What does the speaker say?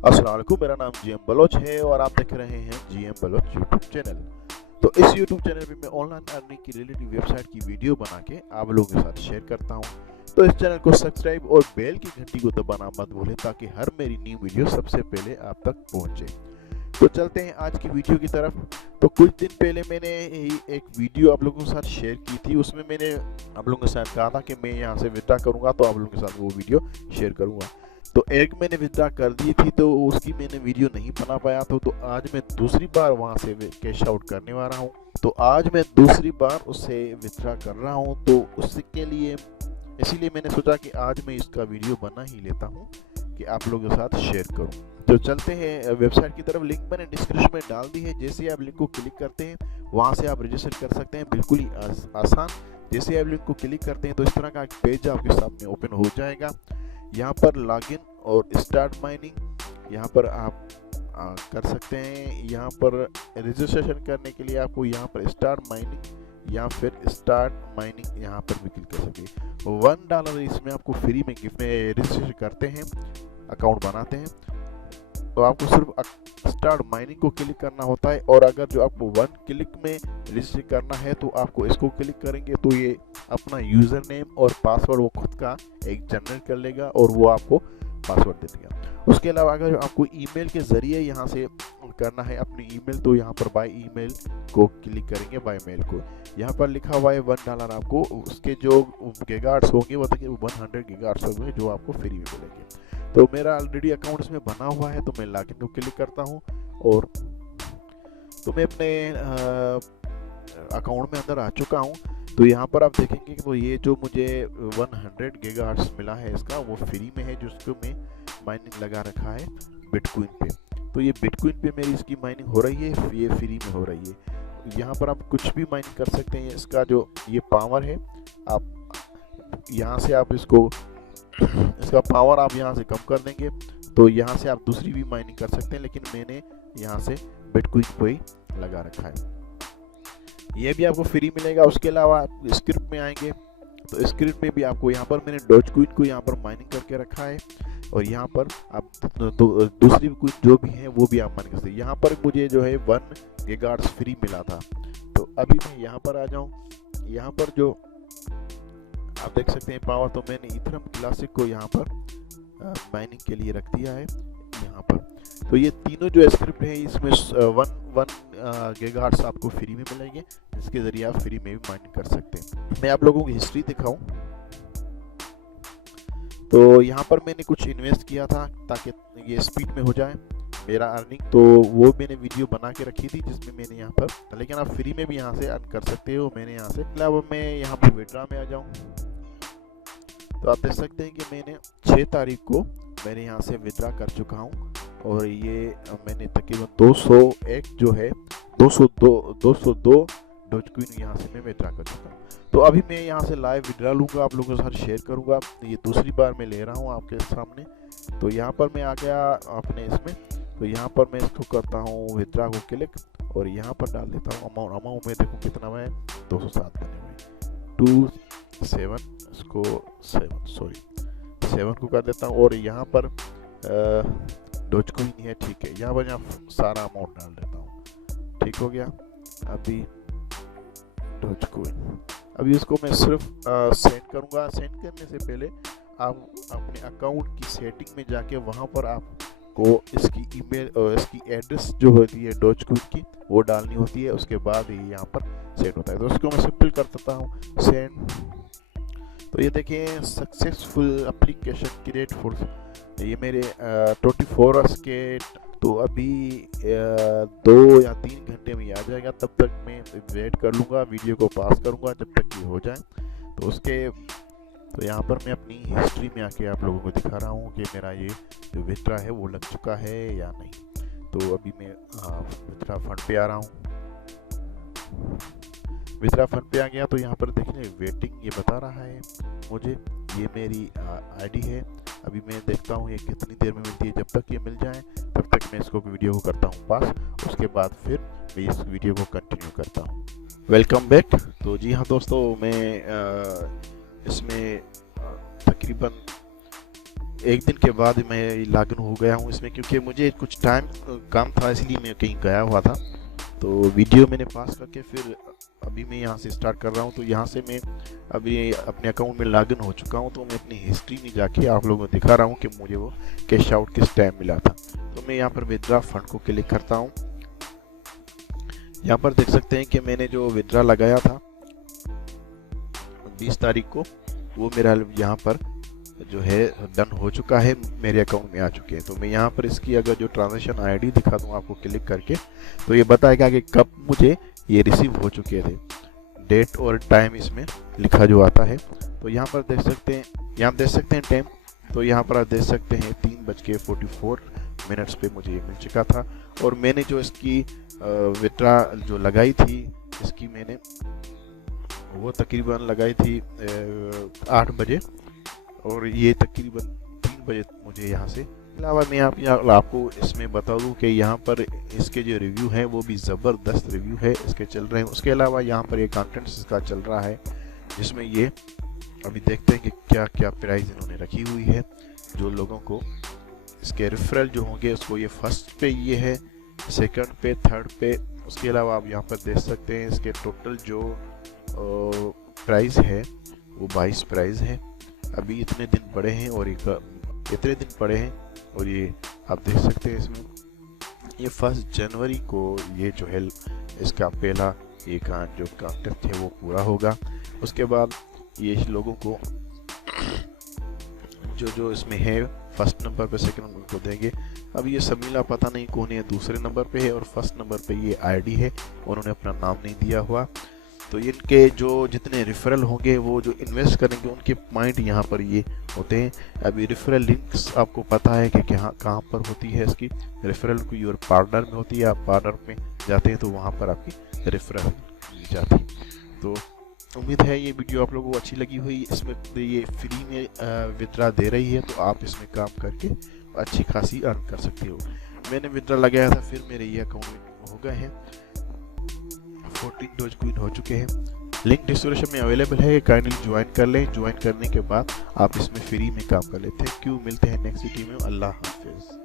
अस्सलाम वालेकुम, मेरा नाम जीएम बलोच है और आप देख रहे हैं जीएम बलोच यूट्यूब चैनल। तो इस यूट्यूब चैनल पे मैं ऑनलाइन अर्निंग की रिलेटेड वेबसाइट की वीडियो बना के आप लोगों के साथ शेयर करता हूँ। तो इस चैनल को सब्सक्राइब और बेल की घंटी को दबाना मत भूलें ताकि हर मेरी न्यू वीडियो सबसे पहले आप तक पहुँचे। तो चलते हैं आज की वीडियो की तरफ। तो कुछ दिन पहले मैंने एक वीडियो आप लोगों के साथ शेयर की थी, उसमें मैंने आप लोगों के साथ कहा था कि मैं यहाँ से विड्रा करूँगा तो आप लोगों के साथ वो वीडियो शेयर करूँगा। तो एक मैंने विड्रा कर दी थी तो उसकी मैंने वीडियो नहीं बना पाया था, तो आज मैं दूसरी बार वहाँ से कैश आउट करने वाला हूँ। तो आज मैं दूसरी बार उससे विड्रा कर रहा हूँ, तो उसके लिए इसीलिए मैंने सोचा कि आज मैं इसका वीडियो बना ही लेता हूँ कि आप लोगों के साथ शेयर करूँ। तो चलते हैं वेबसाइट की तरफ। लिंक मैंने डिस्क्रिप्शन में डाल दी है। जैसे आप लिंक को क्लिक करते हैं वहाँ से आप रजिस्टर कर सकते हैं, बिल्कुल ही आसान। जैसे आप लिंक को क्लिक करते हैं तो इस तरह का एक पेज आपके सामने ओपन हो जाएगा। यहाँ पर लॉगिन और स्टार्ट माइनिंग यहाँ पर आप कर सकते हैं। यहाँ पर रजिस्ट्रेशन करने के लिए आपको यहाँ पर स्टार्ट माइनिंग या फिर स्टार्ट माइनिंग यहाँ पर भी क्लिक कर सकते हैं। $1 इसमें आपको फ्री में गिफ्ट में रजिस्ट्रेशन करते हैं, अकाउंट बनाते हैं तो आपको सिर्फ स्टार्ट माइनिंग को क्लिक करना होता है। और अगर जो आपको 1 क्लिक में रजिस्टर करना है तो आपको इसको क्लिक करेंगे तो ये अपना यूज़र नेम और पासवर्ड वो खुद का एक जनरेट कर लेगा और वो आपको पासवर्ड दे देगा। उसके अलावा अगर आपको ईमेल के ज़रिए यहाँ से करना है अपनी ईमेल, तो यहाँ पर बाय ईमेल को क्लिक करेंगे। बाय मेल को यहाँ पर लिखा हुआ है $1, आपको उसके जो गीगाहर्ट्ज़ होंगे वो तक 100 गीगाहर्ट्ज़ होंगे जो आपको फ्री में मिलेंगे। तो मेरा ऑलरेडी अकाउंट इसमें बना हुआ है तो मैं लॉगिन को क्लिक करता हूँ और तो मैं अपने अकाउंट में अंदर आ चुका हूँ। तो यहाँ पर आप देखेंगे कि तो ये जो मुझे 100 गीगाहर्ट्ज़ मिला है इसका वो फ्री में है, जिसको मैं माइनिंग लगा रखा है बिटकॉइन पे। तो ये बिटकॉइन पे मेरी इसकी माइनिंग हो रही है, ये फ्री में हो रही है। यहाँ पर आप कुछ भी माइनिंग कर सकते हैं। इसका जो ये पावर है आप यहाँ से आप इसका पावर आप यहाँ से कम कर देंगे तो यहाँ से आप दूसरी भी माइनिंग कर सकते हैं, लेकिन मैंने यहाँ से बिटकॉइन को ही लगा रखा है। ये भी आपको फ्री मिलेगा। उसके अलावा स्क्रिप्ट में आएंगे तो स्क्रिप्ट में भी आपको यहाँ पर मैंने डॉजकॉइन को यहाँ पर माइनिंग करके रखा है और यहाँ पर आप दूसरी कोई जो भी है वो भी आप माइनिंग कर सकते हैं। यहाँ पर मुझे जो है 1 गीगाहर्ट्ज़ फ्री मिला था। तो अभी मैं यहाँ पर आ जाऊँ, यहाँ पर जो आप देख सकते हैं पावर, तो मैंने इथरम क्लासिक को यहाँ पर माइनिंग के लिए रख दिया है यहाँ पर। तो ये तीनों जो स्क्रिप्ट है इसमें 1 गीगाहर्ट्ज़ आपको फ्री में मिलेंगे, जिसके ज़रिए आप फ्री में भी माइनिंग कर सकते हैं। मैं आप लोगों की हिस्ट्री दिखाऊं तो यहाँ पर मैंने कुछ इन्वेस्ट किया था ताकि ये स्पीड में हो जाए मेरा अर्निंग, तो वो मैंने वीडियो बना के रखी थी जिसमें मैंने यहाँ पर, लेकिन आप फ्री में भी यहाँ से अर्न कर सकते हो। मैंने यहाँ से अब मैं यहाँ पर विड्रा में आ जाऊँ तो आप देख सकते हैं कि मैंने 6 तारीख को मैंने यहाँ से विड्रा कर चुका हूँ और ये मैंने तकरीबन 201 जो है 202 डॉजकॉइन यहाँ से मैं विड्रा कर चुका हूँ। तो अभी मैं यहाँ से लाइव विड्रा लूँगा, आप लोगों के साथ शेयर करूँगा। ये दूसरी बार मैं ले रहा हूँ आपके सामने। तो यहाँ पर मैं आ गया अपने इसमें, तो यहाँ पर मैं इसको करता हूँ विड्रा को क्लिक और यहाँ पर डाल देता हूँ अमाउंट में देखो कितना है 207 बने हुए 27 इसको 7 को कर देता हूँ और यहाँ पर डॉजकॉइन है, ठीक है। यहाँ पर सारा अमाउंट डाल देता हूँ, ठीक हो गया। अभी डॉजकॉइन अभी इसको मैं सिर्फ सेंड करूँगा। सेंड करने से पहले आप अपने अकाउंट की सेटिंग में जाके वहाँ पर आपको इसकी ईमेल और इसकी एड्रेस जो होती है डॉजकॉइन की वो डालनी होती है, उसके बाद ही यहाँ पर सेंड होता है। तो उसको मैं सिंपल कर देता हूँ सेंड। तो ये देखिए सक्सेसफुल एप्लीकेशन क्रिएट फॉर, ये मेरे 24 आवर्स के, तो अभी 2 या 3 घंटे में आ जाएगा। तब तक मैं वेट कर लूँगा, वीडियो को पास करूँगा जब तक ये हो जाए। तो यहाँ पर मैं अपनी हिस्ट्री में आके आप लोगों को दिखा रहा हूँ कि मेरा ये जो विड्रा है वो लग चुका है या नहीं। तो अभी मैं विड्रा फंड पे आ रहा हूँ। विड्रा फंड पे आ गया तो यहाँ पर देखिए वेटिंग ये बता रहा है मुझे, ये मेरी आईडी है। अभी मैं देखता हूँ ये कितनी देर में मिलती है। जब तक ये मिल जाए तब तक मैं इसको वीडियो को करता हूँ पास, उसके बाद फिर मैं इस वीडियो को कंटिन्यू करता हूँ। Welcome back. तो जी हाँ दोस्तों, मैं इसमें तकरीबन एक दिन के बाद मैं लॉगिन हो गया हूँ इसमें, क्योंकि मुझे कुछ टाइम काम था इसलिए मैं कहीं गया हुआ था। तो वीडियो मैंने पास करके फिर अभी मैं यहाँ से स्टार्ट कर रहा हूँ। तो यहाँ से मैं अभी अपने अकाउंट में लॉगिन हो चुका हूँ। तो मैं अपनी हिस्ट्री में जाके आप लोगों को दिखा रहा हूँ कि मुझे वो कैश आउट किस टाइम मिला था। तो मैं यहाँ पर विड्रा फंड को क्लिक करता हूँ। यहाँ पर देख सकते हैं कि मैंने जो विड्रा लगाया था 20 तारीख को, वो मेरा यहाँ पर जो है डन हो चुका है, मेरे अकाउंट में आ चुके हैं। तो मैं यहाँ पर इसकी अगर जो ट्रांजैक्शन आईडी दिखा दूँ आपको क्लिक करके, तो ये बताएगा कि कब मुझे ये रिसीव हो चुके थे। डेट और टाइम इसमें लिखा जो आता है। तो यहाँ पर देख सकते हैं, यहाँ देख सकते हैं टाइम। तो यहाँ पर आप देख सकते हैं 3:44 पे मुझे ये मिल चुका था। और मैंने जो इसकी विड्रा जो लगाई थी, इसकी मैंने वो तकरीबन लगाई थी 8 बजे, और ये तकरीबन 3 बजे मुझे यहाँ से अलावा। मैं आपको इसमें बता दूँ कि यहाँ पर इसके जो रिव्यू हैं वो भी ज़बरदस्त रिव्यू है इसके चल रहे हैं। उसके अलावा यहाँ पर ये कंटेंट्स इसका चल रहा है, जिसमें ये अभी देखते हैं कि क्या क्या प्राइस इन्होंने रखी हुई है जो लोगों को इसके रेफरल जो होंगे उसको। ये फर्स्ट पे ये है, सेकंड पे, थर्ड पे। उसके अलावा आप यहाँ पर देख सकते हैं इसके टोटल जो प्राइस है वो 22 प्राइस है। अभी इतने दिन पड़े हैं और इतने दिन पड़े हैं, और ये आप देख सकते हैं इसमें ये 1 जनवरी को ये जो है इसका पहला ये जो कॉन्ट्रैक्ट है वो पूरा होगा। उसके बाद ये लोगों को जो इसमें है फर्स्ट नंबर पे, सेकंड नंबर को देंगे। अब ये समीला पता नहीं कौन है, दूसरे नंबर पे है, और फर्स्ट नंबर पे ये आईडी है, उन्होंने अपना नाम नहीं दिया हुआ। तो इनके जो जितने रेफरल होंगे वो जो इन्वेस्ट करेंगे उनके पॉइंट यहाँ पर ये होते हैं। अभी रेफरल लिंक्स आपको पता है कि कहाँ पर होती है इसकी रेफरल की, और पार्टनर में होती है। आप पार्टनर में जाते हैं तो वहाँ पर आपकी रेफरल मिल जाती है। तो उम्मीद है ये वीडियो आप लोगों को अच्छी लगी हुई। इसमें ये फ्री में विड्रा दे रही है, तो आप इसमें काम करके अच्छी खासी अर्न कर सकते हो। मैंने विड्रा लगाया था, फिर मेरे ये अकाउंट में हो गए हैं 14 डोजकॉइन हो चुके हैं। लिंक डिस्क्रिप्शन में अवेलेबल है, काइंडली ज्वाइन कर लें। ज्वाइन करने के बाद आप इसमें फ्री में काम कर लेते हैं। क्यों मिलते हैं नेक्स्ट वीडियो में। अल्लाह हाफिज़।